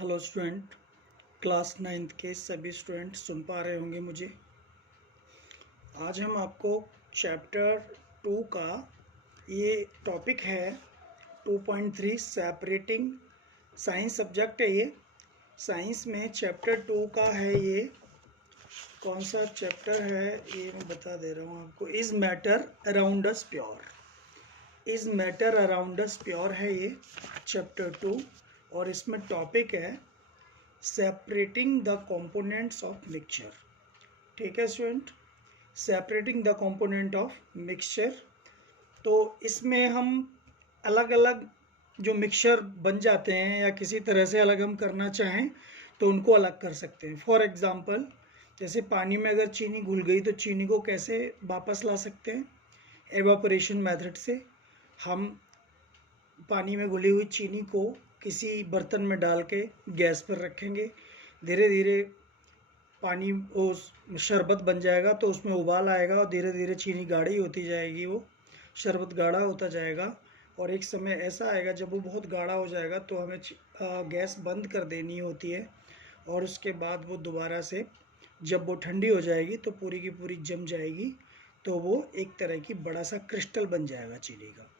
Hello student, class 9th के सभी student सुन पा रहे होंगे मुझे। आज हम आपको चैप्टर 2 का ये टॉपिक है 2.3 सेपरेटिंग। साइंस सब्जेक्ट है ये। साइंस में चैप्टर 2 का है ये। कौन सा चैप्टर है ये मैं बता दे रहा हूँ आपको। Is matter around us pure. Is matter around us pure है ये चैप्टर 2, और इसमें टॉपिक है separating the components of mixture. ठीक है student, separating the component of mixture. तो इसमें हम अलग अलग जो मिक्सचर बन जाते हैं या किसी तरह से अलग हम करना चाहें तो उनको अलग कर सकते हैं। फॉर एग्जांपल, जैसे पानी में अगर चीनी घुल गई तो चीनी को कैसे वापस ला सकते हैं? एवापोरेशन मेथड से। हम पानी में घुली हुई चीनी को किसी बर्तन में डाल के गैस पर रखेंगे, धीरे धीरे पानी उस शरबत बन जाएगा, तो उसमें उबाल आएगा और धीरे धीरे चीनी गाढ़ी होती जाएगी, वो शरबत गाढ़ा होता जाएगा। और एक समय ऐसा आएगा जब वो बहुत गाढ़ा हो जाएगा तो हमें गैस बंद कर देनी होती है, और उसके बाद वो दोबारा से जब वो ठंडी हो जाएगी तो पूरी की पूरी जम जाएगी, तो वो एक तरह की बड़ा सा क्रिस्टल बन जाएगा चीनी का।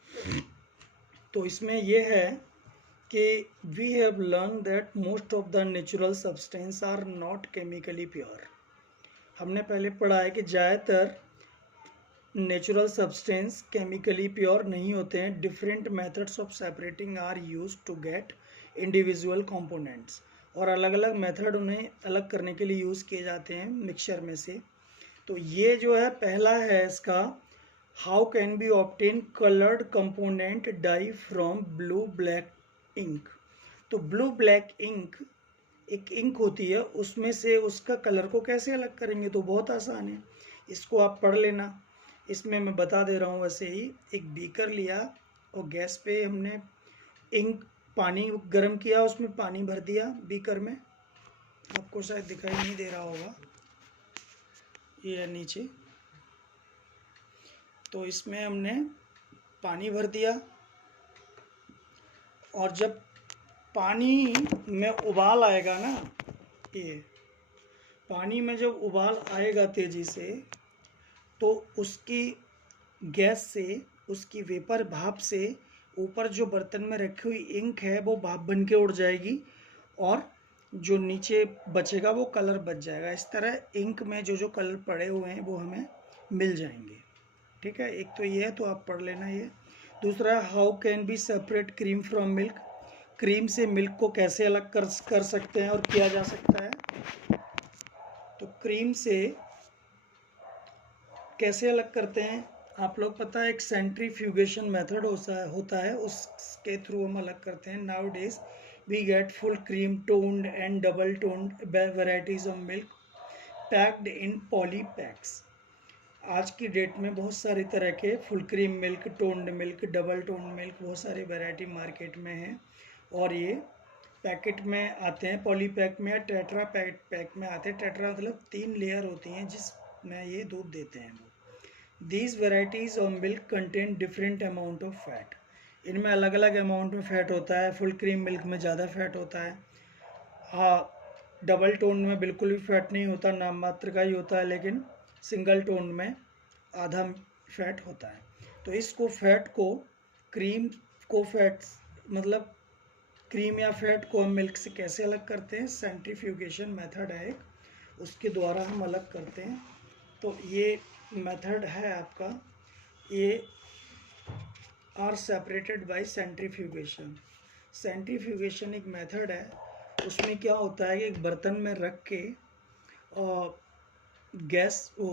तो इसमें ये है कि we have learn that most of the natural substance are not chemically pure. हमने पहले पढ़ा है कि ज़्यादातर नेचुरल सब्सटेंस केमिकली प्योर नहीं होते हैं। Different methods of separating are use to get individual components, और अलग अलग मेथड उन्हें अलग करने के लिए यूज़ किए जाते हैं मिक्सचर में से। तो ये जो है पहला है इसका, how can be obtain coloured component dye from blue black ink. तो ब्लू ब्लैक इंक एक इंक होती है, उसमें से उसका कलर को कैसे अलग करेंगे? तो बहुत आसान है, इसको आप पढ़ लेना। इसमें मैं बता दे रहा हूँ। वैसे ही एक बीकर लिया और गैस पे हमने इंक पानी गर्म किया, उसमें पानी भर दिया बीकर में। आपको शायद दिखाई नहीं दे रहा होगा, ये है नीचे। तो इसमें हमने पानी भर दिया, और जब पानी में उबाल आएगा ना, ये पानी में जब उबाल आएगा तेज़ी से, तो उसकी गैस से, उसकी वेपर भाप से ऊपर जो बर्तन में रखी हुई इंक है वो भाप बन के उड़ जाएगी, और जो नीचे बचेगा वो कलर बच जाएगा। इस तरह इंक में जो जो कलर पड़े हुए हैं वो हमें मिल जाएंगे। ठीक है, एक तो ये है, तो आप पढ़ लेना ये। दूसरा, how can B separate cream from milk. Cream से मिल्क को कैसे अलग कर सकते हैं और किया जा सकता है? तो क्रीम से कैसे अलग करते हैं आप लोग पता है, एक सेंट्रीफ्यूगेशन मेथड होता है, उसके थ्रू हम अलग करते हैं। Nowadays we get full cream, toned and double toned varieties of milk packed in poly packs. आज की डेट में बहुत सारी तरह के full cream milk, toned milk, double toned milk, बहुत सारी वैरायटी मार्केट में है, और ये पैकेट में आते हैं, पॉली पैक में या टेट्रा पैक में आते हैं। टेट्रा मतलब 3 लेयर होती हैं जिसमें ये दूध देते हैं वो। These varieties of milk contain different amount of fat. इनमें अलग अलग अमाउंट में फ़ैट होता है। फुल क्रीम मिल्क में ज़्यादा फ़ैट होता है, हाँ। डबल टोन में बिल्कुल भी फैट नहीं होता, नाम मात्र का ही होता है, लेकिन सिंगल टोन में आधा फैट होता है। तो इसको फैट को, क्रीम को फैट मतलब क्रीम या फैट को हम मिल्क से कैसे अलग करते हैं? सेंट्रीफ्यूगेशन मेथड है एक, उसके द्वारा हम अलग करते हैं। तो ये मेथड है आपका, ये are separated by centrifugation. Centrifugation एक मेथड है, उसमें क्या होता है कि एक बर्तन में रख के और गैस वो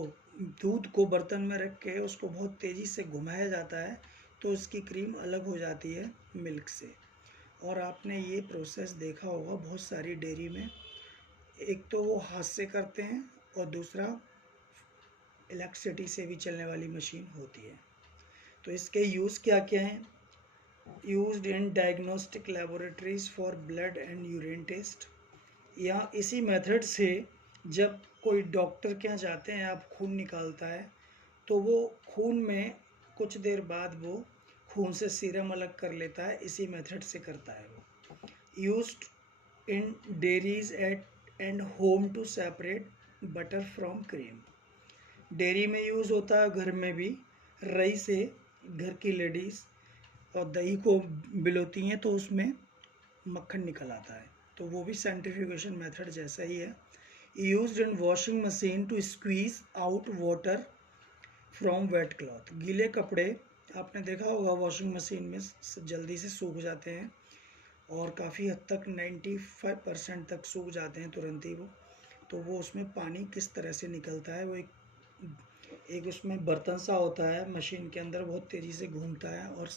दूध को बर्तन में रख के उसको बहुत तेज़ी से घुमाया जाता है, तो उसकी क्रीम अलग हो जाती है मिल्क से। और आपने ये प्रोसेस देखा होगा बहुत सारी डेयरी में। एक तो वो हाथ से करते हैं, और दूसरा इलेक्ट्रिसिटी से भी चलने वाली मशीन होती है। तो इसके यूज़ क्या क्या हैं? Used in diagnostic laboratories for blood and urine test. या इसी मेथड से जब कोई डॉक्टर के यहाँ जाते हैं, आप खून निकालता है, तो वो खून में कुछ देर बाद वो खून से सीरम अलग कर लेता है, इसी मेथड से करता है वो। Used in dairies and home to separate butter from cream. Dairy में यूज़ होता है, घर में भी रई से घर की लेडीज़ और दही को बिलोती हैं तो उसमें मक्खन निकल आता है, तो वो भी सेंट्रीफ्यूगेशन मेथड जैसा ही है। Used in washing machine to squeeze out water from wet cloth. गीले कपड़े आपने देखा होगा वॉशिंग मशीन में जल्दी से सूख जाते हैं और काफ़ी हद तक 95% तक सूख जाते हैं तुरंत ही वो, तो वो उसमें पानी किस तरह से निकलता है। वो एक उसमें बर्तन सा होता है मशीन के अंदर, बहुत तेज़ी से घूमता है और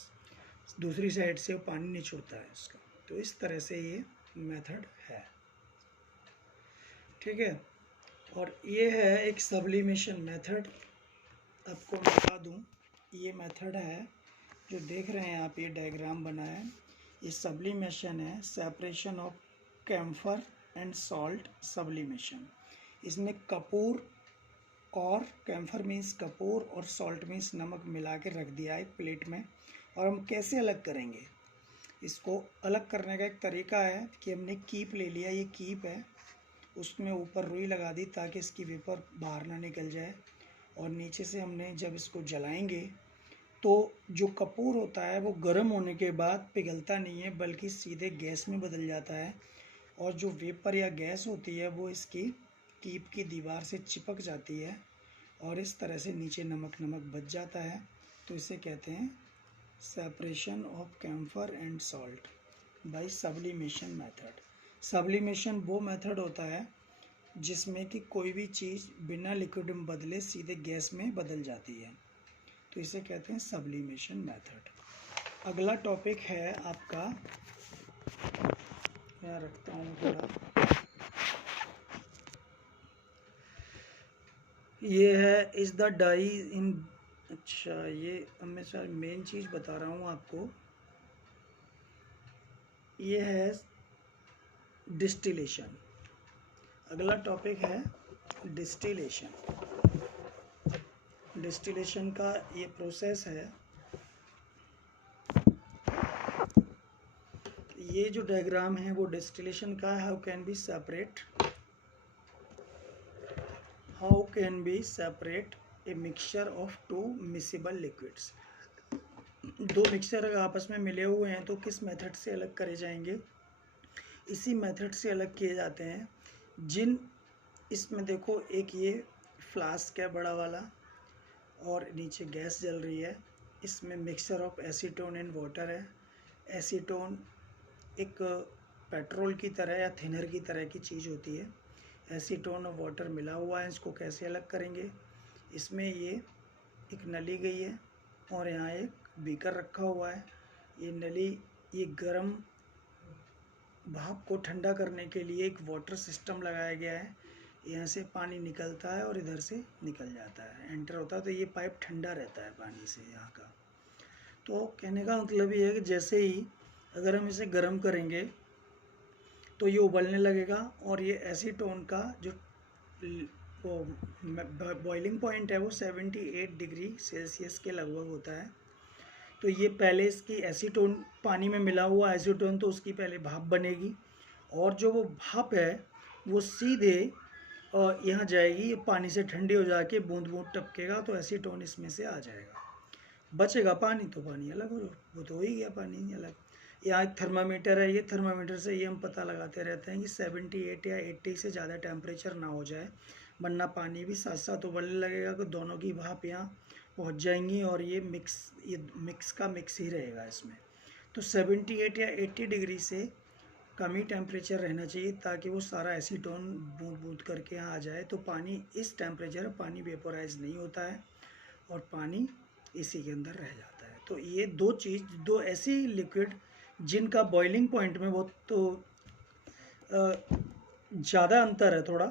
दूसरी साइड से वो पानी निचोड़ता है उसका। तो इस तरह से ये मेथड है, ठीक है। और ये है एक सब्लिमेशन मेथड, आपको मैं बता दूँ, ये मेथड है जो देख रहे हैं आप, ये डायग्राम बना है, ये सब्लिमेशन है, separation of camphor and salt sublimation. इसमें कपूर और कैम्फर मीन्स कपूर और सॉल्ट मीन्स नमक मिला के रख दिया है एक प्लेट में। और हम कैसे अलग करेंगे इसको? अलग करने का एक तरीका है कि हमने कीप ले लिया, ये कीप है, उसमें ऊपर रुई लगा दी ताकि इसकी वेपर बाहर ना निकल जाए, और नीचे से हमने जब इसको जलाएंगे तो जो कपूर होता है वो गर्म होने के बाद पिघलता नहीं है बल्कि सीधे गैस में बदल जाता है, और जो वेपर या गैस होती है वो इसकी कीप की दीवार से चिपक जाती है और इस तरह से नीचे नमक नमक बच जाता है। तो इसे कहते हैं separation of camphor and salt by sublimation method. Sublimation वो मेथड होता है जिसमें कि कोई भी चीज़ बिना लिक्विड में बदले सीधे गैस में बदल जाती है, तो इसे कहते हैं सब्लिमेशन मेथड। अगला टॉपिक है आपका, मैं रखता हूँ थोड़ा, ये है इज़ द डाई इन, अच्छा ये मैं सर मेन चीज़ बता रहा हूँ आपको, ये है डिस्टिलेशन। अगला टॉपिक है डिस्टिलेशन। डिस्टिलेशन का ये प्रोसेस है, ये जो डायग्राम है वो डिस्टिलेशन का है। How can B separate a mixture of two miscible liquids. दो मिक्सचर अगर आपस में मिले हुए हैं तो किस मेथड से अलग करे जाएंगे? इसी मेथड से अलग किए जाते हैं जिन, इसमें देखो एक ये फ्लास्क है बड़ा वाला और नीचे गैस जल रही है, इसमें mixture of acetone and water है। एसीटोन एक पेट्रोल की तरह या थिनर की तरह की चीज़ होती है, एसीटोन और वाटर मिला हुआ है। इसको कैसे अलग करेंगे? इसमें ये एक नली गई है और यहाँ एक बीकर रखा हुआ है। ये नली, ये गर्म भाप को ठंडा करने के लिए एक वाटर सिस्टम लगाया गया है, यहाँ से पानी निकलता है और इधर से निकल जाता है, एंटर होता है, तो ये पाइप ठंडा रहता है पानी से यहाँ का। तो कहने का मतलब ये है कि जैसे ही अगर हम इसे गर्म करेंगे तो ये उबलने लगेगा और ये एसीटोन का जो बॉइलिंग पॉइंट है वो 78 डिग्री सेल्सियस के लगभग होता है। तो ये पहले इसकी एसीटोन, पानी में मिला हुआ एसीटोन, तो उसकी पहले भाप बनेगी और जो वो भाप है वो सीधे यहाँ जाएगी, ये पानी से ठंडी हो जाके बूंद बूंद टपकेगा तो एसीटोन इसमें से आ जाएगा, बचेगा पानी, तो पानी अलग वो तो हो ही गया पानी अलग। यहाँ एक थर्मामीटर है, ये थर्मामीटर से ये हम पता लगाते रहते हैं कि 78 या 80 से ज़्यादा टेम्परेचर ना हो जाए, वरना पानी भी साथ साथ उबलने लगेगा तो दोनों की भाप यहाँ पहुँच जाएंगी और ये मिक्स ही रहेगा इसमें। तो 78 या 80 डिग्री से कम ही टेम्परेचर रहना चाहिए ताकि वो सारा एसीटोन बूंद बूंद करके यहाँ आ जाए। तो पानी इस टेम्परेचर में पानी वेपोराइज नहीं होता है और पानी इसी के अंदर रह जाता है। तो ये दो ऐसी लिक्विड जिनका बॉइलिंग पॉइंट में बहुत तो ज़्यादा अंतर है, थोड़ा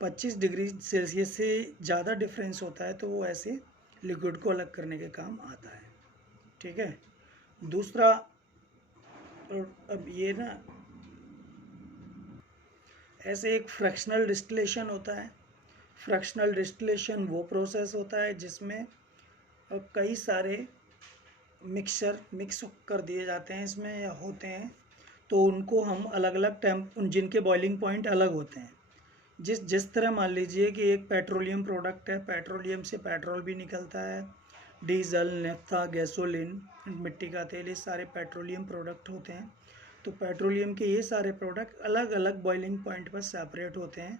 25 डिग्री सेल्सियस से ज़्यादा डिफरेंस होता है, तो वो ऐसे लिक्विड को अलग करने के काम आता है, ठीक है। दूसरा, अब ये ना ऐसे एक फ्रैक्शनल डिस्टिलेशन होता है। फ्रैक्शनल डिस्टिलेशन वो प्रोसेस होता है जिसमें कई सारे मिक्सचर मिक्स कर दिए जाते हैं इसमें या होते हैं, तो उनको हम अलग अलग जिनके बॉइलिंग पॉइंट अलग होते हैं। जिस तरह मान लीजिए कि एक पेट्रोलियम प्रोडक्ट है, पेट्रोलियम से पेट्रोल भी निकलता है, डीजल, नेफ्था, गैसोलीन, मिट्टी का तेल, ये सारे पेट्रोलियम प्रोडक्ट होते हैं। तो पेट्रोलियम के ये सारे प्रोडक्ट अलग अलग बॉइलिंग पॉइंट पर सेपरेट होते हैं।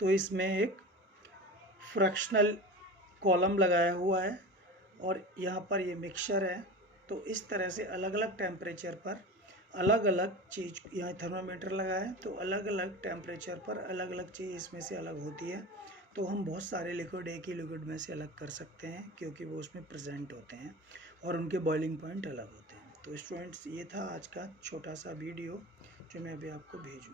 तो इसमें एक फ्रैक्शनल कॉलम लगाया हुआ है और यहाँ पर ये मिक्सचर है। तो इस तरह से अलग अलग टेम्परेचर पर अलग अलग चीज़, यहाँ थर्मामीटर लगा है, तो अलग अलग टेम्परेचर पर अलग अलग चीज़ इसमें से अलग होती है। तो हम बहुत सारे लिक्विड एक ही लिक्विड में से अलग कर सकते हैं क्योंकि वो उसमें प्रेजेंट होते हैं और उनके बॉइलिंग पॉइंट अलग होते हैं। तो स्टूडेंट्स, ये था आज का छोटा सा वीडियो जो मैं अभी आपको भेजूँगा।